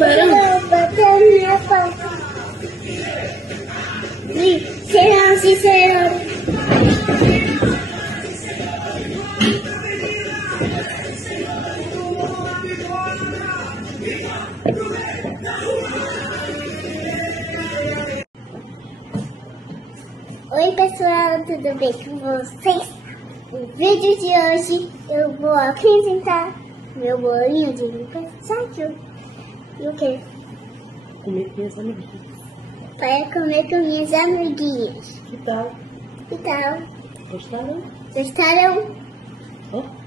Eu bater minha pau. Serão sinceros. Oi pessoal, tudo bem com vocês? No vídeo de hoje eu vou apresentar meu bolinho de aniversário. E o que? Comer com minhas amiguinhas. Para comer com minhas amiguinhas. Que tal? Que tal? Gostaram? Gostaram? Ó.